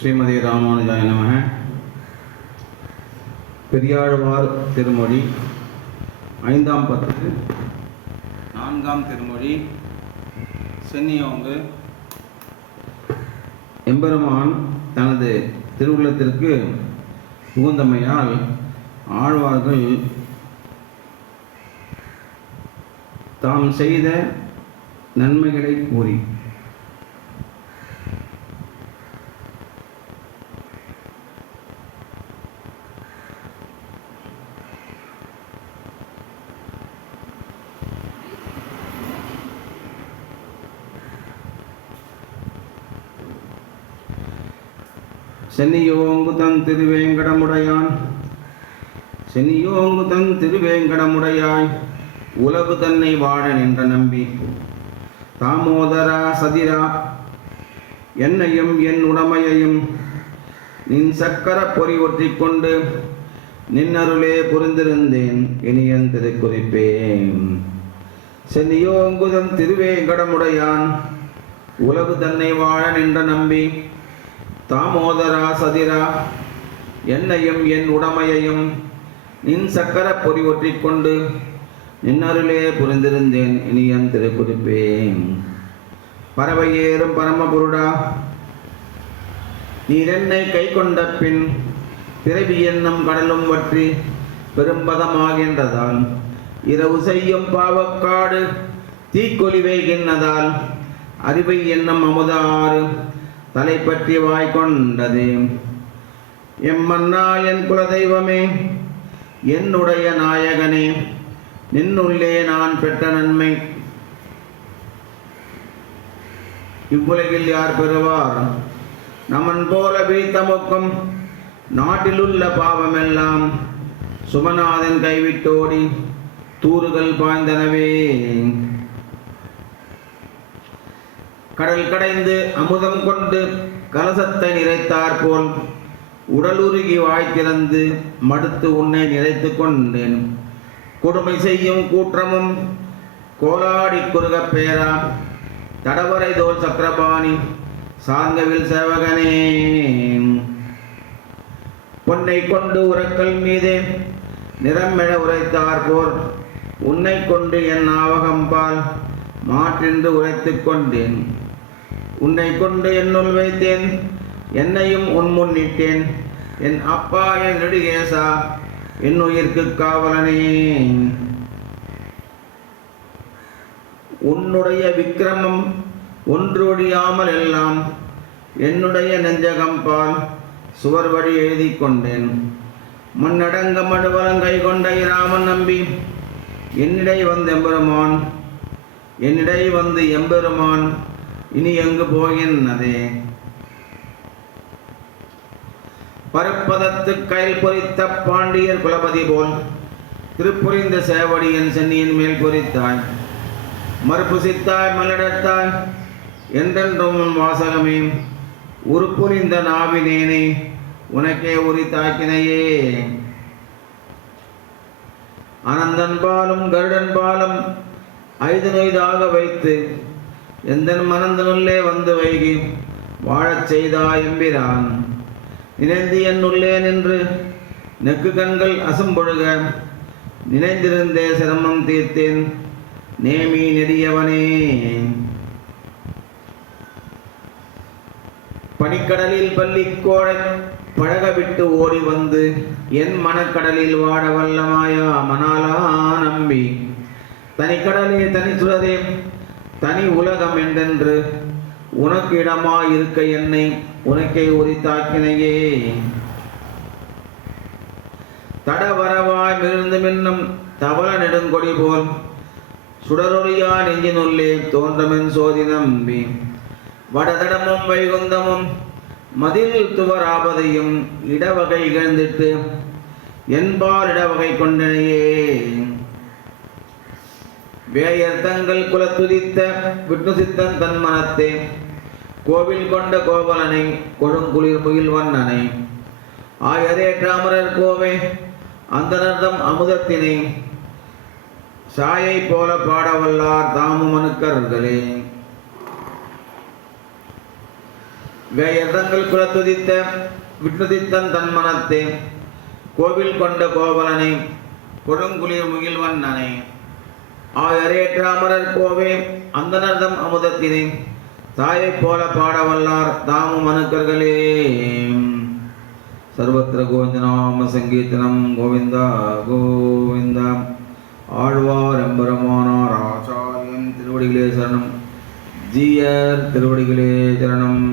ஸ்ரீமதி ராமானுஜாய நமக. பெரியாழ்வார் திருமொழி 5ஆம் பத்து 4ஆம் திருமொழி. சென்னியோங்கு. எம்பெருமான் தனது திருவுள்ளத்திற்கு புகுந்தமையால் ஆழ்வார்கள் தாம் செய்த நன்மைகளை கூறி சென்னியோங்கு தன் திருவேங்கடமுடையான் சென்னியோங்கு தன் திருவேங்கடமுடையாய் உலகு தன்னை வாழ நின்ற நம்பி தாமோதரா சதிரா என்னையும் என் உடமையையும் நின் சக்கர பொறி ஒற்றிக் கொண்டு நின்னருளே புரிந்திருந்தேன் இனியன் திருக்குறிப்பேன். சென்னியோங்குதன் திருவேங்கடமுடையான் உலகு தன்னை வாழ நின்ற நம்பி தாமோதரா சதிரா என்னையும் என் உடமையையும் நின் சக்கர பொறி ஒற்றிக் கொண்டு நின்னருளே புரிந்திருந்தேன் இனியன் திருக்குறிப்பேன். பறவை ஏறும் பரமபுருடா, நீர் என்னை கை கொண்ட பின் பிறவி என்னும் கடலும் வற்றி பெரும்பதமாகின்றதால் இரவு செய்யும் பாவக்காடு தீக்கொலி வைகின்றதால் அறிவை என்னும் அமுதாறு தலை பற்றி வாய்கொண்டது. எம்மன்னா என் குலதெய்வமே, என்னுடைய நாயகனே, நின்னுள்ளே நான் பெற்ற நன்மை இவ்வுலகில் யார் பெறுவார்? நமன் போல வீழ்த்தமுக்கும் நாட்டிலுள்ள பாவமெல்லாம் சுமநாதன் கைவிட்டோடி தூறுகள் பாய்ந்தனவே. கடல் கடைந்து அமுதம் கொண்டு கலசத்தை நிறைத்தார் போல் உடலுருகி வாய்த்திறந்து மடுத்து உன்னை நிறைத்து கொண்டேன். கொடுமை செய்யும் கூற்றமும் கோலாடி குறுகப் பேரா தடவரை தோல் சக்கரபாணி சார்ந்தவில் சேவகனே. பொன்னை கொண்டு உரக்கல் மீதே நிறமெழ உரைத்தார் போர் உன்னை கொண்டு என் ஆவகம்பால் மாற்றென்று உரைத்துக் கொண்டேன். உன்னை கொண்டு என்னுள் வைத்தேன், என்னையும் உன் முன்னிட்டேன். என் அப்பா என் நெடுகேசா, என் உயிர்க்கு காவலனே. உன்னுடைய விக்கிரமம் ஒன்றொழியாமல் எல்லாம் என்னுடைய நெஞ்சகம்பால் சுவர் வழி எழுதி கொண்டேன். மண்ணடங்க மடுவலங்கை கொண்ட இராமன் நம்பி என்னிடை வந்து எம்பெருமான் என்னிடை வந்து எம்பெருமான் இனி எங்கு போகின்றதே. பருப்பதத்து கையில் பொறித்த பாண்டியர் குலபதி போல் திருப்புரிந்த சேவடியின் சென்னியின் மேல் பொறித்தாய். மறுப்பு சித்தாய் மலடத்தாய் என்றென்றும் வாசகமே. உருப்புரிந்த நாவினேனே உனக்கே உரித்தாக்கினையே. அனந்தன் பாலும் கருடன் பாலும் ஐந்து நொய்தாக வைத்து எந்தன் மனந்தனுள்ளே வந்து வைகி வாழச் செய்தாய் எம்பிரான். நினைந்து என்னுள்ளே நின்று நெக்கு கண்கள் அசம்பொழுக நினைந்திருந்தே சிரமம் தீர்த்தேன் நேமி நெறியவனே. பனிக்கடலில் பள்ளிக்கோடை பழக விட்டு ஓடி வந்து என் மனக்கடலில் வாட வல்லமாயா மணாலா நம்பி தனிக்கடலே தனி சுடரே தனி உலகம் என்றென்று உனக்கு இடமா இருக்க என்னை உனக்கே உரித்தாக்கினையே. தடவரவாய் மிருந்து மின்னும் தவள நெடுங்கொடி போல் சுடரொழியா நெஞ்சினுள்ளே தோன்றமென் சோதி நம்பி வடதடமும் வைகுந்தமும் மதில் துவராபதையும் இடவகை இகழ்ந்திட்டு என்பால் இடவகை கொண்டனையே. வேயர் தங்கள் குலத்துதித்த விஷ்ணு சித்தன் தன் மனத்தே கோவில் கொண்ட கோவலனை கொடுங்குளிர் முகில் வண்ணனை ஆயரேற்றாமரர் கோவை அந்தனர்தம் அமுதத்தினை சாயை போல பாடவல்லார் தாமு மனுக்கர்களே. வேயர்தங்கள் குலத்துதித்த விஷ்ணுதித்தன் தன் மனத்தே கோவில் கொண்ட கோவலனை கொடுங்குளிர் முகில்வண்ணனை ஆயரேற்ற அமரர் கோவே அந்தனர்தம் அமுதத்தினை தாயைப் போல பாடவல்லார் தாமும் அணுக்கர்களே. சர்வத்திர கோவிந்தநாம சங்கீர்த்தனம் கோவிந்தா கோவிந்தா. ஆழ்வார் எம்பெருமானார் ஆச்சாரியன் திருவடிகளே சரணம். ஜீயர் திருவடிகளே சரணம்.